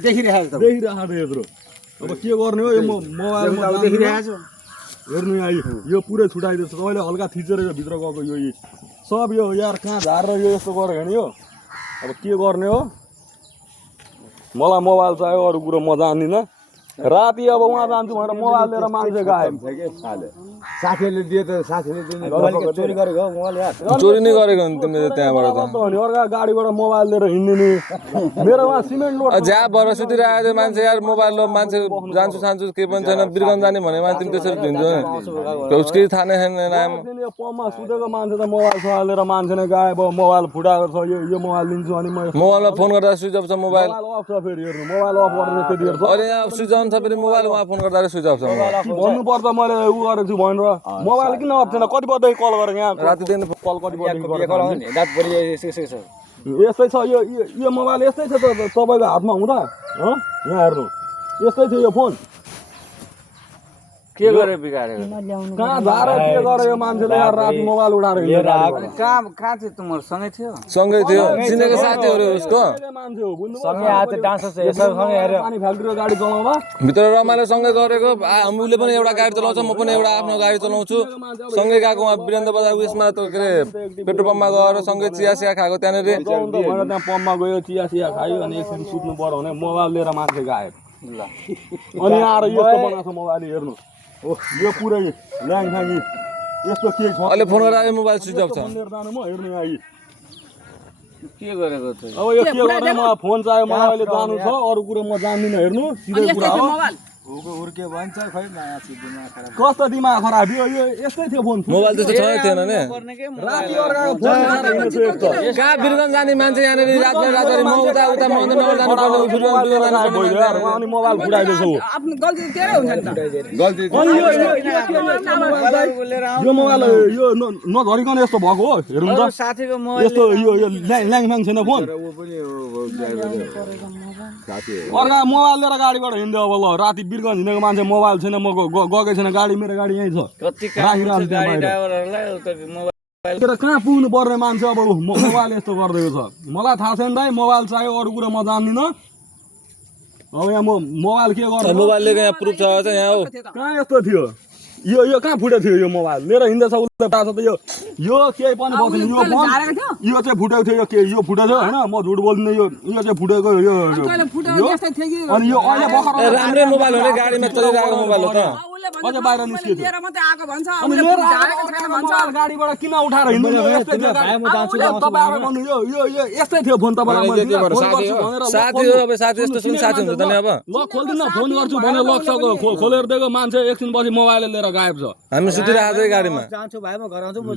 देखिरहेको छ यत्रो अब के गर्ने हो यो मोबाइलमा देखिरहेको छु हेर्नु यहाँ यो पुरै छुटाइदिएछ तपाईँले हल्का थिचेर यो भित्र गएको यो सब यो यार कहाँ झारेर यो यस्तो गऱ्यो भने यो अब के गर्ने हो मलाई मोबाइल चाहियो अरू कुरो म जान्दिनँ राति अब उहाँ जान्छु भनेर मोबाइल लिएर मान्छे गायब साथीले दिए त साथीले चोरी गरेको हो मोबाइल यार चोरी नै गरेको नि तिमीले त्यहाँबाट अर्का गाडीबाट मोबाइल लिएर हिँड्ने मेरोमा सिमेन्ट लोड ज्या भएर सुतिरहेको थियो मान्छे यार मोबाइल मान्छे जान्छु सान्छु केही पनि छैन बिर्गन जाने भने मान्छे तिमी त्यसरी हिँड्छौ नि उसकै थाहा नै छैन नाम पम्पमा सुतेको मान्छे त मोबाइल सहालेर मान्छे नै गायब मोबाइल फुटाएको छ यो मोबाइल लिन्छु अनि म मोबाइलमा फोन गर्दा स्विच अफ छ मोबाइल अफ छ फेरि हेर्नु मोबाइल अफ गरेर त्यति हेर्छ अहिले यहाँ स्विच अन छ फेरि मोबाइल उहाँ फोन गर्दा स्विच अफ छ भन्नुपर्छ मैले उ गरेको छु भनेर मोबाइल किन अफ छैन कति बजे कल गरेँ यहाँ रातिदेखि कल कति बजे यस्तै यस्तै छ यो मोबाइल यस्तै छ त तपाईँको हातमा हुँदा यहाँ हेर्नु यस्तै थियो यो फोन के गरे बिगारेको कहाँ झारे के गरे यो मान्छेले यार राति मोबाइल उठाएर हिँडेर कहाँ थियो तिम्रो सँगै थियो सँगै थियो चिनेको साथीहरू उसको मान्छे हो बुझ्नु सँगै आएको डान्स सँगै हेरेर पानी फ्याक्ट्रीको गाडी चलाउँदा भित्र रमाइलो सँगै गरेको उसले पनि एउटा गाडी चलाउँछ म पनि एउटा आफ्नो गाडी चलाउँछु सँगै गएको उहाँ वीरेन्द्र बजार उयसमा के अरे पेट्रोल पम्पमा गएर सँगै चिया सिया खाएको त्यहाँनिर त्यहाँ पम्पमा गयो चिया सिया खायो अनि एकछिन सुत्नु पर्यो भने मोबाइल लिएर मान्छे गायब अनि आएर यस्तो बनाएको छ मोबाइल हेर्नु यो पुरै ल्याङफ्याङ यस्तो के छ अहिले फोन गरेर मोबाइल स्विच अफ छ जानु म हेर्नु यहाँ के गरेको थियो अब यो के गर्ने मलाई फोन चाहियो मलाई अहिले जानु छ अरू कुरो म जान्दिनँ हेर्नु सिधै कुरा हो उर्के भन्छ खै नयाँ दिमाग खराब कस्तो दिमाग खराब यो यस्तै थियो फोन मोबाइल त्यस्तो छैन थिएन नि राति अर्काको फोन उठाएर हिँड्नु थियो यस्तो कहाँ बिर्गन जाने मान्छे यहाँनिर रातभरि म उता उता मन्दिर जानु पर्ने अनि मोबाइल फुटाइदिएछ ऊ आफ्नो गल्ती तेरै हुन्छ नि त गल्ती अनि यो मोबाइल यो नधरिकन यस्तो भएको हो हेर्नु त साथीको यस्तो यो ल्याङफ्याङ छैन फोन अर्का मोबाइल लिएर गाडीबाट हिँड्दै अब ल राति बिर्गन हिँडेको मान्छे मोबाइल छैन म गएकै छैन गाडी मेरो गाडी यहीँ छ कहाँ पुग्नु पर्ने मान्छे अब मोबाइल यस्तो गरिदिएको छ मलाई थाहा छैन दाइ मोबाइल चाहियो अरू कुरा म जान्दिनँ अब यहाँ म मोबाइल के गर्नु मोबाइलले यहाँ प्रुफ छ यहाँ हो कहाँ यस्तो थियो यो कहाँ फुटेको थियो यो मोबाइल लिएर हिँड्दैछ उसले थाहा छ त यो केही पनि भएको छैन यो फोन यो चाहिँ फुटेको थियो यो फुटेको थियो होइन म झुट बोल्दिनँ यो चाहिँ फुटेको यो अनि यो अहिले भर्खर राम्रै मोबाइल हो नि गाडीमा चलिरहेको मोबाइल हो त अझ बाहिर निस्कियो लिएर मात्रै आएको भन्छ अनि लिएर मोबाइल गाडीबाट किन उठाएर हिँड्नु यस्तै थियो तपाईँहरू भन्नु यो यस्तै थियो फोन तपाईँलाई साथी हो अब साथी यस्तो सुन साथी हुन्छ त नि अब ल खोल्दिनँ फोन गर्छु भने लक्ष्यको खोलेर दिएको मान्छे एकछिन पछि मोबाइल लिएर गायब छ हामी सुतिरहेको छ गाडीमा जान्छु भाइ म घर आउँछु म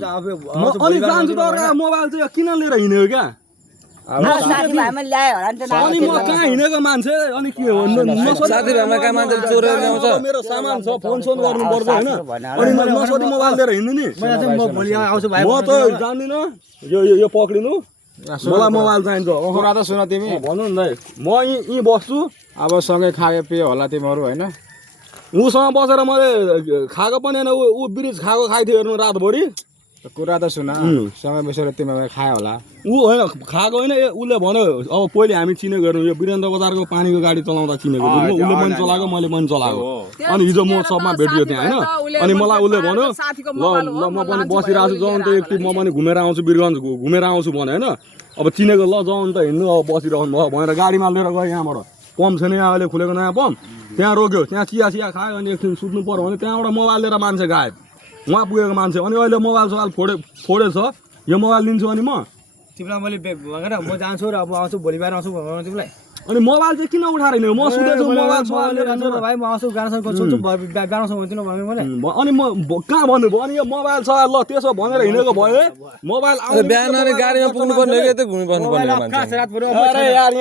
अनि जान्छु त मोबाइल चाहिँ किन लिएर हिँड्यो क्या अनि म कहाँ हिँडेको मान्छे अनि के हो साथीभाइमा कहाँ मान्छे चोरेर ल्याउँछ मेरो सामान छ फोन सोन गर्नु पर्छ होइन अनि मैले नसोधी मोबाइल लिएर हिँड्नु नि भोलि आउँछु भाइ म त जान्दिनँ यो पक्रिनु मलाई मोबाइल चाहिन्छ कुरा त सुन तिमी भन्नु नि दाइ म यहीँ बस्छु अब सँगै खायो पियो होला तिमीहरू होइन उसँग बसेर मैले खाएको पनि होइन ऊ ब्रिज खाइथ्यो हेर्नु रातभरि कुरा त सुन सँगै बसेर तिमीहरू खायो होला ऊ होइन खाएको होइन उसले भन्यो अब पहिले हामी चिनेको हेर्नु यो वीरेन्द्र बजारको पानीको गाडी चलाउँदा चिनेको उसले पनि चलाएको मैले पनि चलाएको अनि हिजो म सबमा भेटियो त्यहाँ होइन अनि मलाई उसले भन्यो ल म पनि बसिरहेको छु जाउँ त एकटिप म पनि घुमेर आउँछु वीरगञ्ज घुमेर आउँछु भने होइन अब चिनेको ल जाउँ त हिँड्नु अब बसिरहनु भयो भनेर गाडीमा लिएर गयो यहाँबाट पम्प छैन यहाँ अहिले खुलेको नयाँ पम्प त्यहाँ रोक्यो त्यहाँ चिया सिया खायो अनि एकछिन सुत्नु पर्यो भने त्यहाँबाट मोबाइल लिएर मान्छे गायब उहाँ पुगेको मान्छे अनि अहिले मोबाइल सोबाइल फोडेछ यो मोबाइल लिन्छु अनि म तिमीलाई मैले भनेर म जान्छु र अब आउँछु भोलि बिहान आउँछु भनेर तिमीलाई अनि मोबाइल चाहिँ किन उठाएर हिँड्यो म सुतेछु मोबाइल सोबाइल लिएर भाइ म आउँछु गानासँग सुन्छु गानासँग भन्छु भने मैले अनि म कहाँ भन्नु अनि यो मोबाइल छ ल त्यसो भनेर हिँडेको भए मोबाइल बिहान गाडीमा पुग्नु पर्ने घुम्नु पर्ने मान्छे अरे यार